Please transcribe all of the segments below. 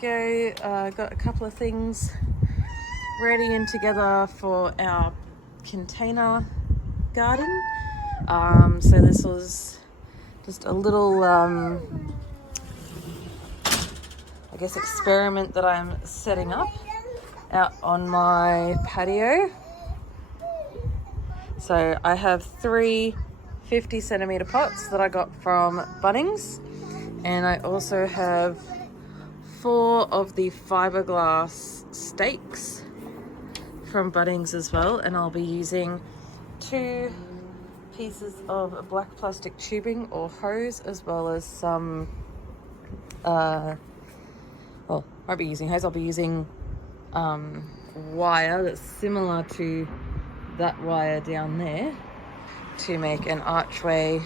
go. Got a couple of things ready and together for our container garden. So this was just a little, I guess, experiment that I'm setting up out on my patio. So I have 3 50-centimeter pots that I got from Bunnings, and I also have 4 of the fiberglass stakes from Bunnings as well, and I'll be using 2 pieces of black plastic tubing or hose, as well as some well, I won't be using hose, I'll be using wire that's similar to that wire down there to make an archway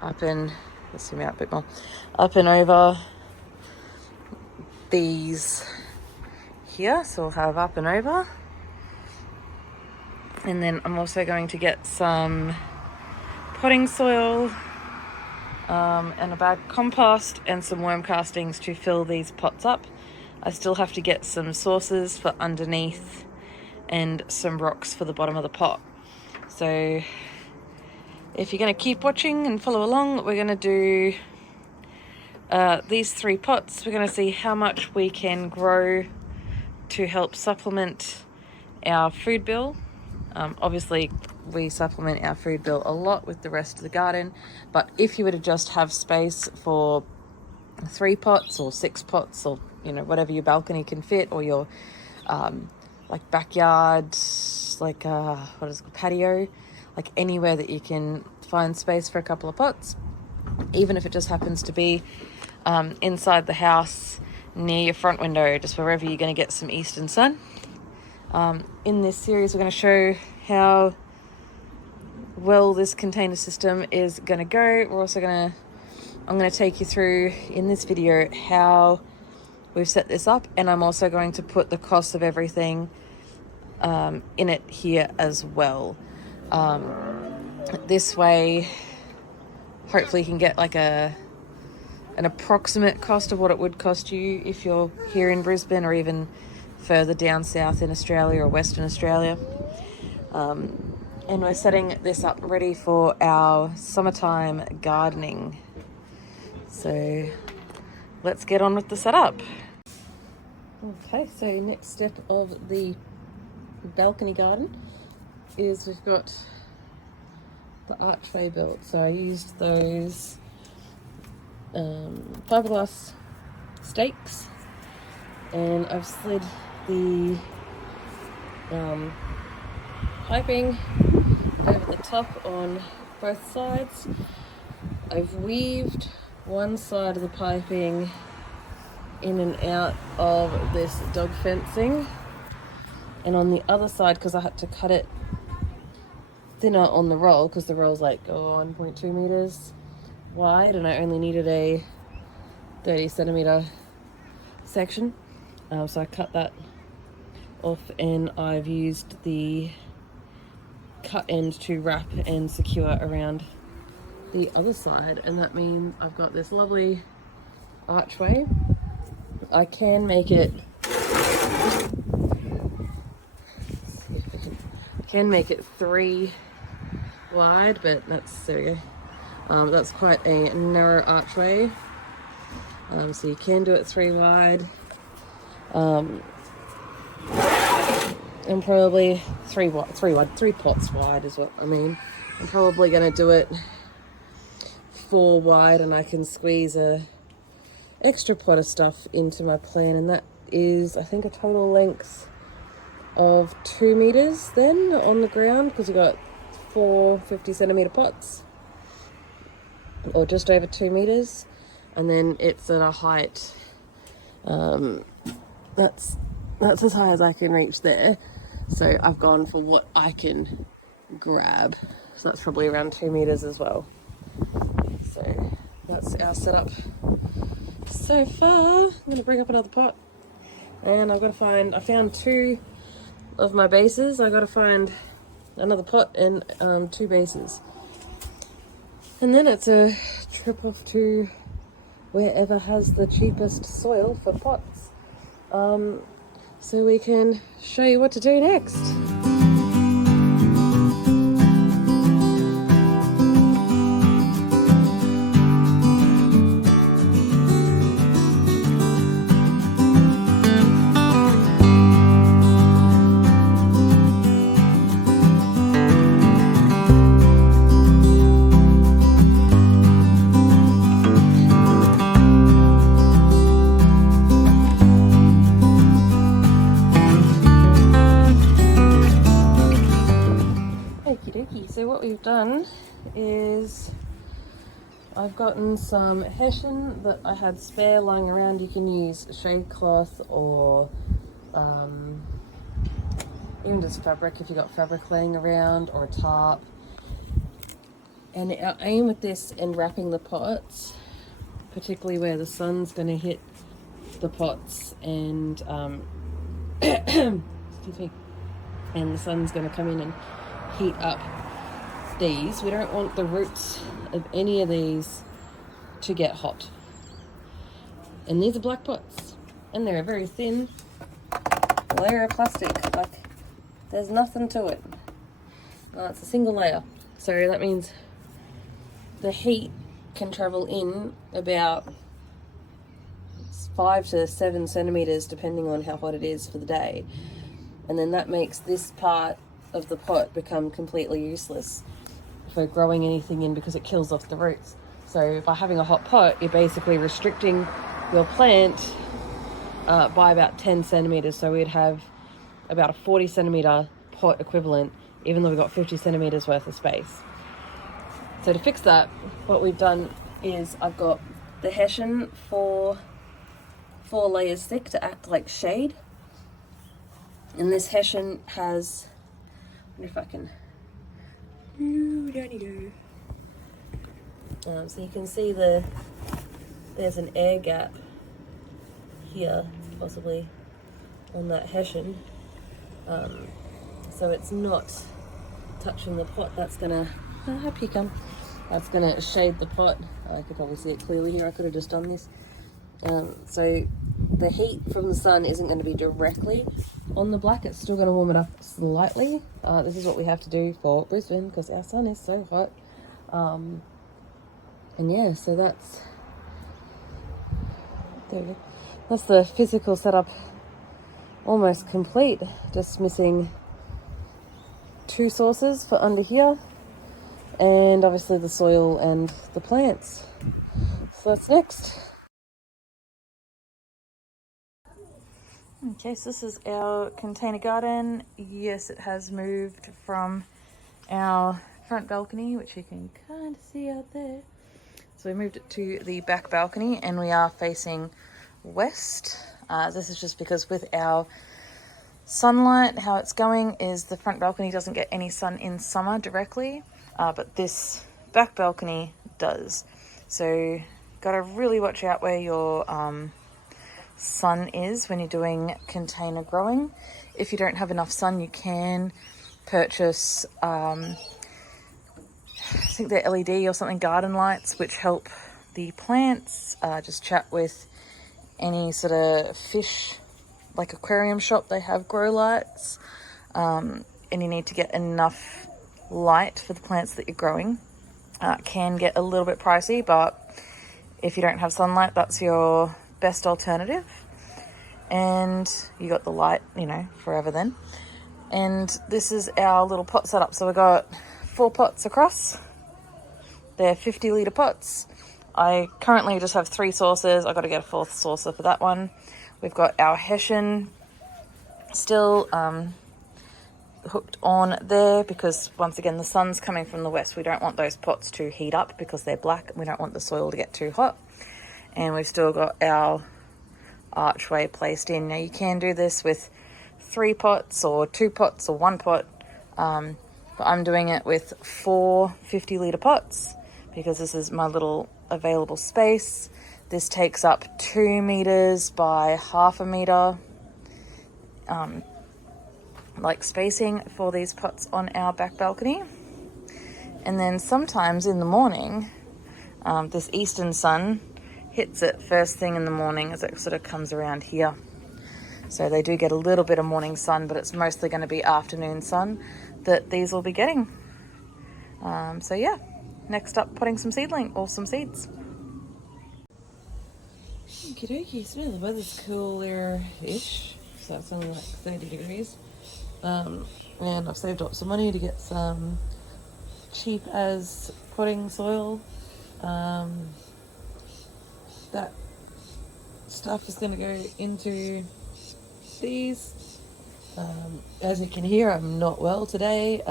up and, let's zoom out a bit more, up and over these here. So we'll have up and over. And then I'm also going to get some potting soil and a bag of compost and some worm castings to fill these pots up. I still have to get some saucers for underneath and some rocks for the bottom of the pot. So if you're going to keep watching and follow along, we're going to do these 3 pots. We're going to see how much we can grow to help supplement our food bill. Obviously, we supplement our food bill a lot with the rest of the garden, but if you were to just have space for 3 pots or 6 pots, or whatever your balcony can fit, or your like backyard, like what is it called, patio, like anywhere that you can find space for a couple of pots, even if it just happens to be inside the house near your front window, just wherever you're going to get some eastern sun. In this series, we're going to show how well this container system is going to go. I'm going to take you through in this video how we've set this up, and I'm also going to put the cost of everything in it here as well. This way, hopefully you can get like an approximate cost of what it would cost you if you're here in Brisbane or even further down south in Australia or Western Australia. And we're setting this up ready for our summertime gardening. So let's get on with the setup. Okay, so next step of the balcony garden is we've got the archway built. So I used those fiberglass stakes, and I've slid the piping over the top on both sides. I've weaved one side of the piping in and out of this dog fencing, and on the other side, because I had to cut it thinner on the roll, because the roll's like 1.2 meters wide and I only needed a 30-centimeter section, so I cut that off, and I've used the cut end to wrap and secure around the other side, and that means I've got this lovely archway. I can make it 3 wide, but that's quite a narrow archway, so you can do it 3 wide, and probably 3 pots wide is what I mean. I'm probably going to do it 4 wide, and I can squeeze a extra pot of stuff into my plan, and that is, I think, a total length of 2 meters then on the ground, because we've got 4 50-centimeter pots, or just over 2 meters, and then it's at a height that's as high as I can reach there. So I've gone for what I can grab, so that's probably around 2 meters as well. So that's our setup so far. I'm going to bring up another pot, and I found 2 of my bases. I got to find another pot and 2 bases, and then it's a trip off to wherever has the cheapest soil for pots, so we can show you what to do next. So what we've done is I've gotten some hessian that I had spare lying around. You can use shade cloth or even just fabric if you've got fabric laying around, or a tarp. And our aim with this and wrapping the pots, particularly where the sun's going to hit the pots and excuse me, and the sun's going to come in and heat up these. We don't want the roots of any of these to get hot. And these are black pots, and they're a very thin layer of plastic. Like, there's nothing to it. It's a single layer, so that means the heat can travel in about 5 to 7 centimeters depending on how hot it is for the day, and then that makes this part of the pot become completely useless for growing anything in, because it kills off the roots. So by having a hot pot, you're basically restricting your plant by about 10 centimeters. So we'd have about a 40 centimeter pot equivalent, even though we've got 50 centimeters worth of space. So to fix that, what we've done is I've got the hessian 4 layers thick to act like shade. And this hessian has, I wonder if I can, so you can see there's an air gap here, possibly, on that hessian. So it's not touching the pot. That's gonna, up you come. That's gonna shade the pot. I could probably see it clearly here. I could have just done this. So the heat from the sun isn't going to be directly on the black. It's still going to warm it up slightly. This is what we have to do for Brisbane because our sun is so hot. And yeah, so that's the physical setup almost complete. Just missing 2 sources for under here, and obviously the soil and the plants. So that's next. Okay, so this is our container garden. Yes, it has moved from our front balcony, which you can kind of see out there. So we moved it to the back balcony, and we are facing west. This is just because with our sunlight, how it's going is the front balcony doesn't get any sun in summer directly, but this back balcony does. So got to really watch out where your sun is when you're doing container growing. If you don't have enough sun, you can purchase I think they're LED or something, garden lights, which help the plants. Just chat with any sort of fish, like aquarium shop, they have grow lights, and you need to get enough light for the plants that you're growing. It can get a little bit pricey, but if you don't have sunlight, that's your best alternative. And you got the light, you know, forever then. And this is our little pot setup. So we've got 4 pots across. They're 50-litre pots. I currently just have 3 saucers. I've got to get a 4th saucer for that one. We've got our hessian still hooked on there because, once again, the sun's coming from the west. We don't want those pots to heat up because they're black. We don't want the soil to get too hot. And we've still got our archway placed in. Now you can do this with 3 pots or 2 pots or 1 pot, but I'm doing it with 4 50-litre pots because this is my little available space. This takes up 2 meters by half a meter, like spacing for these pots on our back balcony. And then sometimes in the morning, this eastern sun hits it first thing in the morning as it sort of comes around here. So they do get a little bit of morning sun, but it's mostly going to be afternoon sun that these will be getting. So yeah, next up, putting some seeds. Okie dokie, so the weather's cooler-ish, so it's only like 30 degrees. And I've saved up some money to get some cheap as potting soil. That stuff is going to go into these. As you can hear, I'm not well today.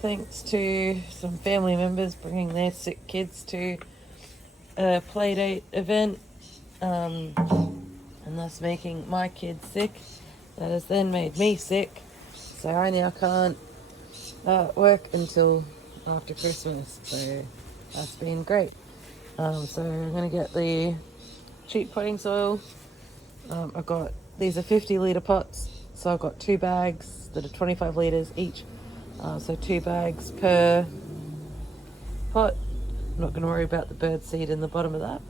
Thanks to some family members bringing their sick kids to a play date event, and thus making my kids sick. That has then made me sick, so I now can't work until after Christmas, so that's been great. So I'm going to get the cheap potting soil. These are 50 litre pots, so I've got 2 bags that are 25 litres each, so 2 bags per pot. I'm not going to worry about the bird seed in the bottom of that.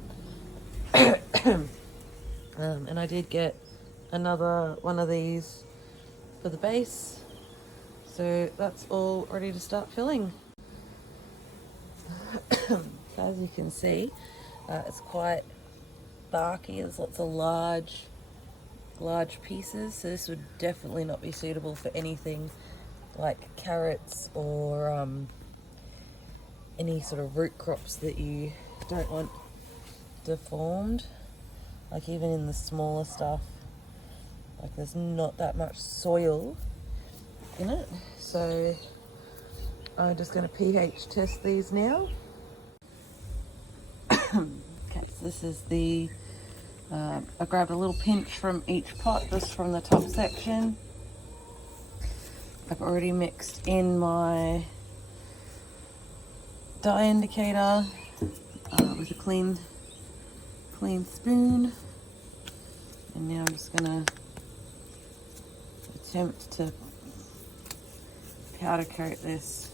And I did get another one of these for the base, so that's all ready to start filling. As you can see, it's quite barky. There's lots of large pieces, so this would definitely not be suitable for anything like carrots or any sort of root crops that you don't want deformed. Like even in the smaller stuff, like there's not that much soil in it, so I'm just going to pH test these now. Okay, so this is the I grabbed a little pinch from each pot, just from the top section. I've already mixed in my dye indicator with a clean spoon, and now I'm just gonna attempt to powder coat this.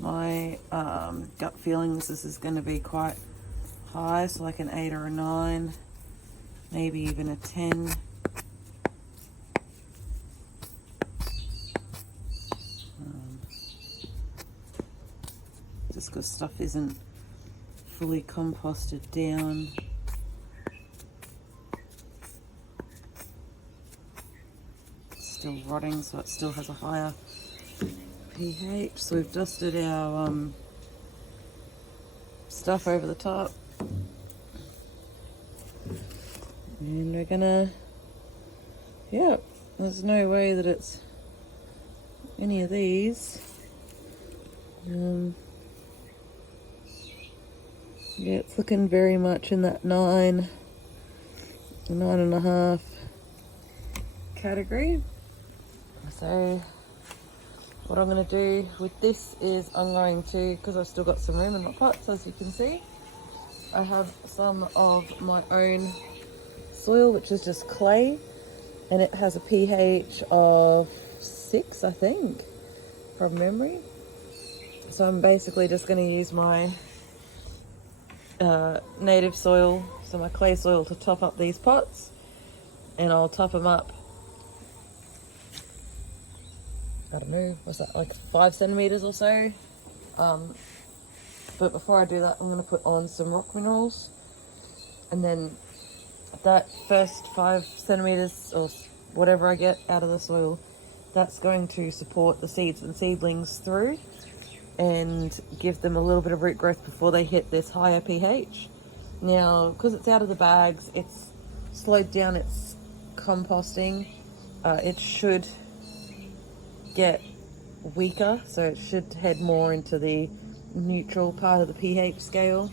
My gut feelings, this is going to be quite high, so like an 8 or a 9, maybe even a 10. Just because stuff isn't fully composted down. It's still rotting, so it still has a higher pH. So we've dusted our stuff over the top, and we're gonna, yeah, there's no way that it's any of these. Yeah, it's looking very much in that 9.5 category. So what I'm going to do with this is I'm going to, because I've still got some room in my pots, as you can see, I have some of my own soil, which is just clay, and it has a pH of 6, I think, from memory. So I'm basically just going to use my native soil, so my clay soil, to top up these pots, and I'll top them up, I don't know, what's that, like 5 centimeters or so. But before I do that, I'm going to put on some rock minerals, and then that first 5 centimeters or whatever I get out of the soil, that's going to support the seeds and seedlings through and give them a little bit of root growth before they hit this higher pH. Now, because it's out of the bags, it's slowed down its composting. It should get weaker, so it should head more into the neutral part of the pH scale,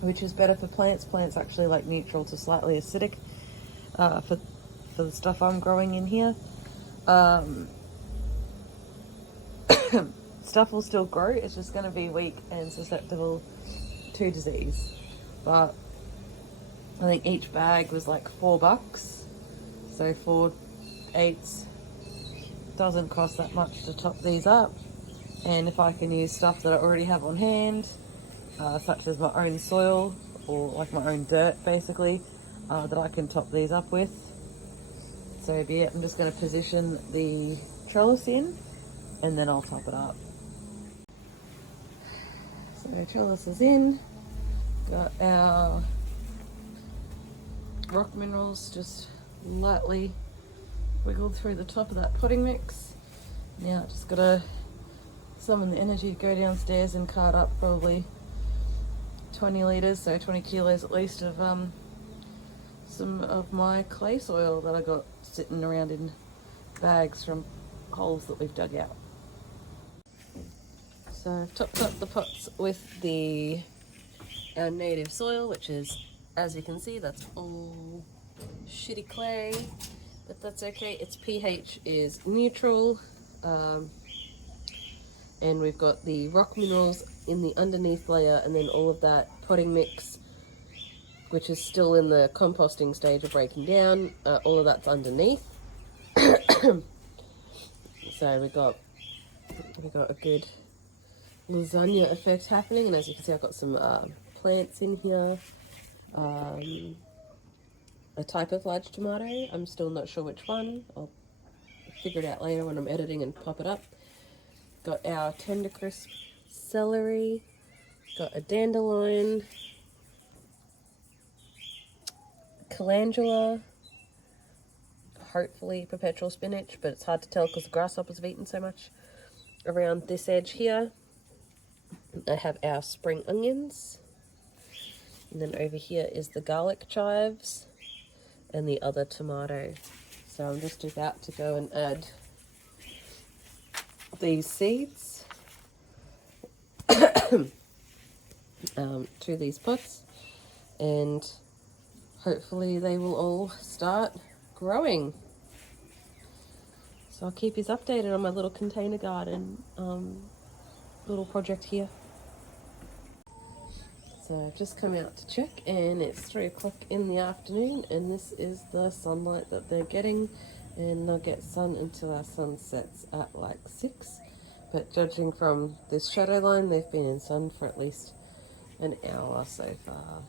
which is better for plants. Plants actually like neutral to slightly acidic for the stuff I'm growing in here. Stuff will still grow, it's just going to be weak and susceptible to disease. But I think each bag was like $4, so 4 eighths doesn't cost that much to top these up. And if I can use stuff that I already have on hand, such as my own soil or like my own dirt basically, that I can top these up with. So yeah, I'm just going to position the trellis in and then I'll top it up. So trellis is in, got our rock minerals just lightly wiggled through the top of that potting mix. Now just got to summon the energy to go downstairs and cart up probably 20 litres, so 20 kilos at least of some of my clay soil that I got sitting around in bags from holes that we've dug out. So I've topped up the pots with our native soil, which is, as you can see, that's all shitty clay, but that's okay. Its pH is neutral, and we've got the rock minerals in the underneath layer, and then all of that potting mix, which is still in the composting stage of breaking down. All of that's underneath. So we got a good lasagna effect happening, and as you can see, I've got some plants in here. A type of large tomato. I'm still not sure which one. I'll figure it out later when I'm editing and pop it up. Got our tender crisp celery. Got a dandelion, calendula, hopefully perpetual spinach, but it's hard to tell because the grasshoppers have eaten so much. Around this edge here, I have our spring onions. And then over here is the garlic chives and the other tomato. So I'm just about to go and add these seeds to these pots, and hopefully they will all start growing. So I'll keep you updated on my little container garden little project here. So I've just come out to check, and it's 3 o'clock in the afternoon, and this is the sunlight that they're getting, and they'll get sun until our sun sets at like 6. But judging from this shadow line, they've been in sun for at least an hour so far.